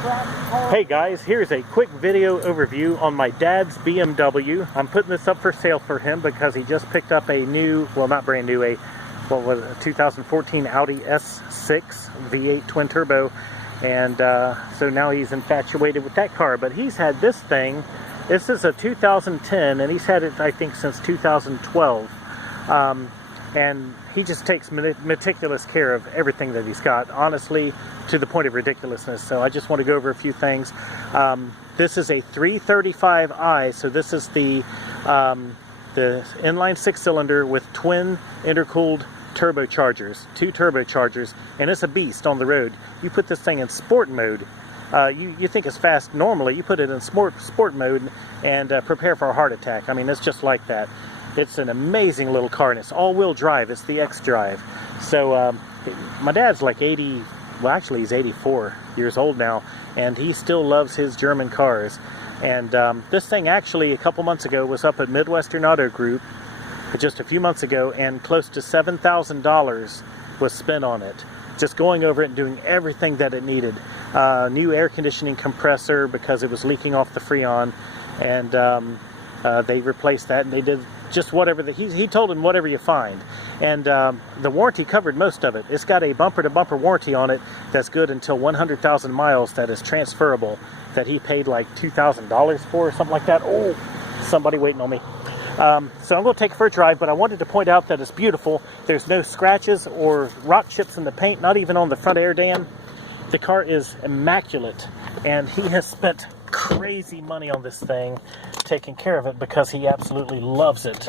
Hey guys, here's a quick video overview on my dad's BMW. I'm putting this up for sale for him because he just picked up a new, well not brand new, a 2014 Audi S6 V8 twin turbo, and so now he's infatuated with that car. But he's had this thing, this is a 2010, and he's had it I think since 2012. And he just takes meticulous care of everything that he's got, honestly, to the point of ridiculousness. So I just want to go over a few things. This is a 335i, so this is the inline six-cylinder with twin intercooled turbochargers, 2 turbochargers, and it's a beast on the road. You put this thing in sport mode, you think it's fast normally, you put it in sport mode and prepare for a heart attack. I mean, it's just like that. It's an amazing little car, and it's all-wheel drive. It's the xDrive. So my dad's like 80, well actually he's 84 years old now, and he still loves his German cars. And this thing actually a couple months ago was up at Midwestern Auto Group just a few months ago, and close to $7,000 was spent on it. Just going over it and doing everything that it needed. New air conditioning compressor because it was leaking off the Freon, and they replaced that, and they did just whatever he told him, whatever you find. And the warranty covered most of it. It's got a bumper-to-bumper warranty on it that's good until 100,000 miles, that is transferable, that he paid like $2,000 for or something like that. Oh, somebody waiting on me. So I'm going to take it for a drive, but I wanted to point out that it's beautiful. There's no scratches or rock chips in the paint, not even on the front air dam. The car is immaculate, and he has spent crazy money on this thing, taking care of it, because he absolutely loves it.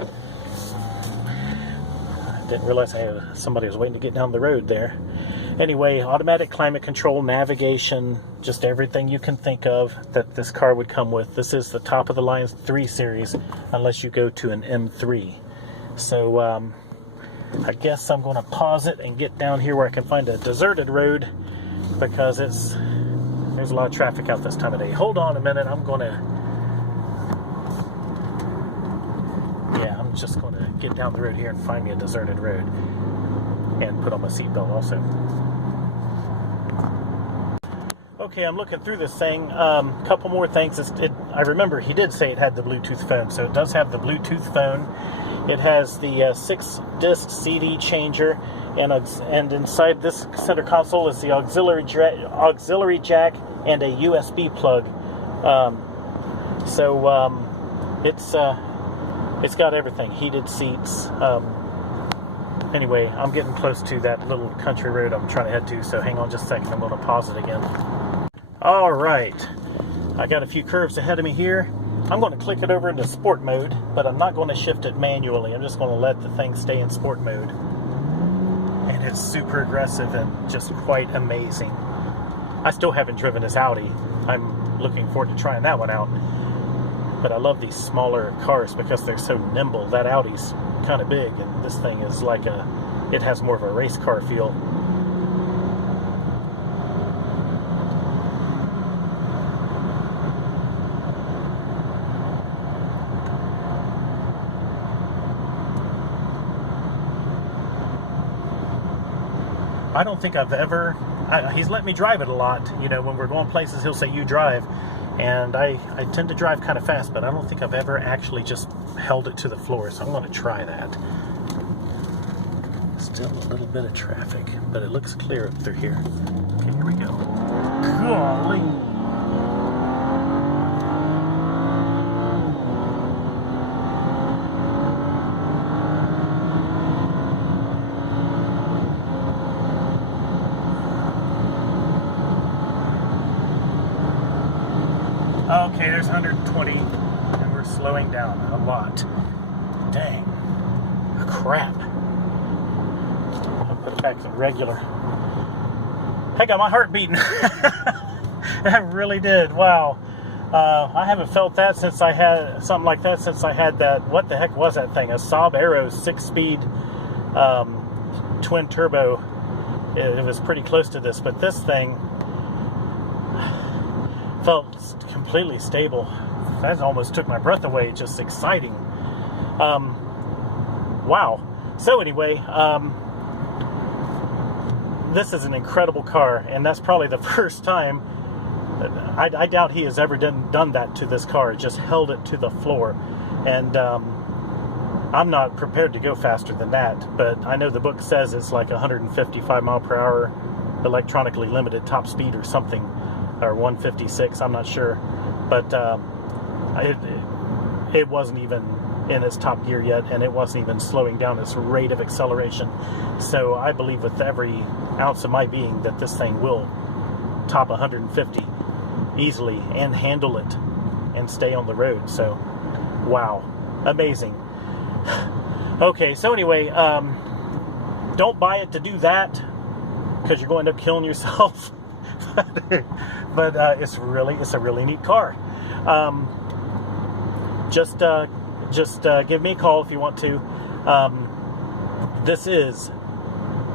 I didn't realize somebody was waiting to get down the road there. Anyway, automatic climate control, navigation, just everything you can think of that this car would come with. This is the top of the line 3 Series, unless you go to an M3. So I guess I'm going to pause it and get down here where I can find a deserted road, because there's a lot of traffic out this time of day. Hold on a minute, I'm just going to get down the road here and find me a deserted road, and put on my seatbelt also. Okay, I'm looking through this thing. Couple more things. I remember he did say it had the Bluetooth phone, so it does have the Bluetooth phone. It has the 6-disc CD changer, and inside this center console is the auxiliary jack and a USB plug. It's got everything. Heated seats. Anyway, I'm getting close to that little country road I'm trying to head to, so hang on just a second. I'm going to pause it again. Alright, I got a few curves ahead of me here. I'm going to click it over into sport mode, but I'm not going to shift it manually. I'm just going to let the thing stay in sport mode. And it's super aggressive and just quite amazing. I still haven't driven this Audi. I'm looking forward to trying that one out. But I love these smaller cars because they're so nimble. That Audi's kind of big, and this thing is like it has more of a race car feel. I don't think I've ever, he's let me drive it a lot. You know, when we're going places, he'll say, you drive. And I tend to drive kind of fast, but I don't think I've ever actually just held it to the floor, so I'm going to try that. Still a little bit of traffic, but it looks clear up through here. Okay, here we go. Golly! Okay, there's 120, and we're slowing down a lot. Dang. Crap. I'll put it back to regular. I got my heart beating. I really did. Wow. I haven't felt that since I had something like that since I had that, what the heck was that thing? A Saab Aero 6-speed twin turbo. It was pretty close to this, but this thing felt completely stable. That almost took my breath away. Just exciting. Wow. So anyway, this is an incredible car, and that's probably the first time I doubt he has ever done that to this car. Just held it to the floor. And I'm not prepared to go faster than that, but I know the book says it's like 155 mile per hour electronically limited top speed or something, or 156, I'm not sure. But it wasn't even in its top gear yet, and it wasn't even slowing down its rate of acceleration. So I believe with every ounce of my being that this thing will top 150 easily and handle it and stay on the road. So wow, amazing. Okay, so anyway, don't buy it to do that, because you're going to end up killing yourself. But it's a really neat car. Just give me a call if you want to.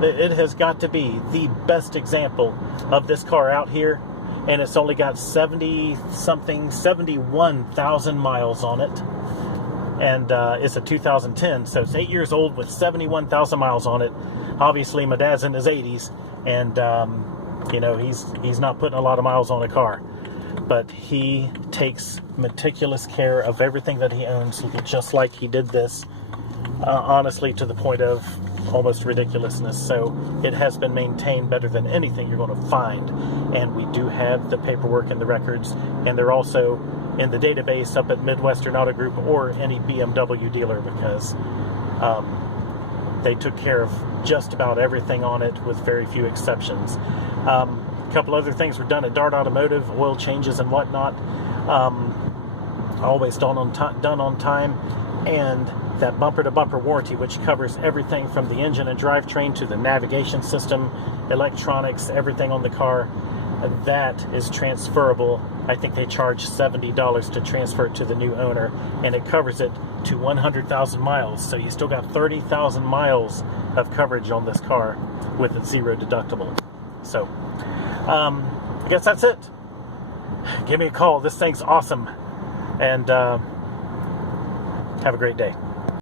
It has got to be the best example of this car out here, and it's only got 71,000 miles on it, and it's a 2010, so it's 8 years old with 71,000 miles on it. Obviously, my dad's in his 80s, and you know, he's not putting a lot of miles on a car, but he takes meticulous care of everything that he owns, just like he did this, honestly, to the point of almost ridiculousness. So it has been maintained better than anything you're going to find, and we do have the paperwork and the records, and they're also in the database up at Midwestern Auto Group or any BMW dealer, because they took care of just about everything on it with very few exceptions. A couple other things were done at Dart Automotive, oil changes and whatnot, always done on time, and that bumper-to-bumper warranty, which covers everything from the engine and drivetrain to the navigation system, electronics, everything on the car, that is transferable. I think they charge $70 to transfer it to the new owner, and it covers it to 100,000 miles. So you still got 30,000 miles of coverage on this car with its zero deductible. So I guess that's it. Give me a call. This thing's awesome, and have a great day.